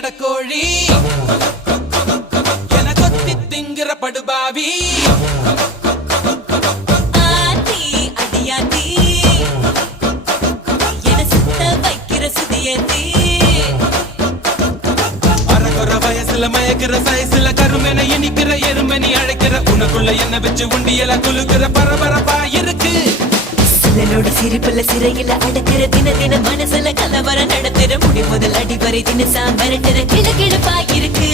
பெடக்கோழி என கொத்தி திங்கிற படுபாவி ஆத்தி அடியாத்தி என சுத்த வைக்கிற சுதியத்தி அறகுற வயசுல மயக்கிற சயசுல கருமென இனிக்கிற எருமனி அழைக்கிற உனக்குள்ள என்ன வச்சு உண்டியல குலுக்கிற பரபரப்பா இருக்கு சிலனோட சிரிப்புல சிறையில அடக்கிற தின தின மனசுல கலவர நடத்துற முடி முதல் அடிவரை தினசா மிரட்டுற கிழக்கிழப்பா இருக்கு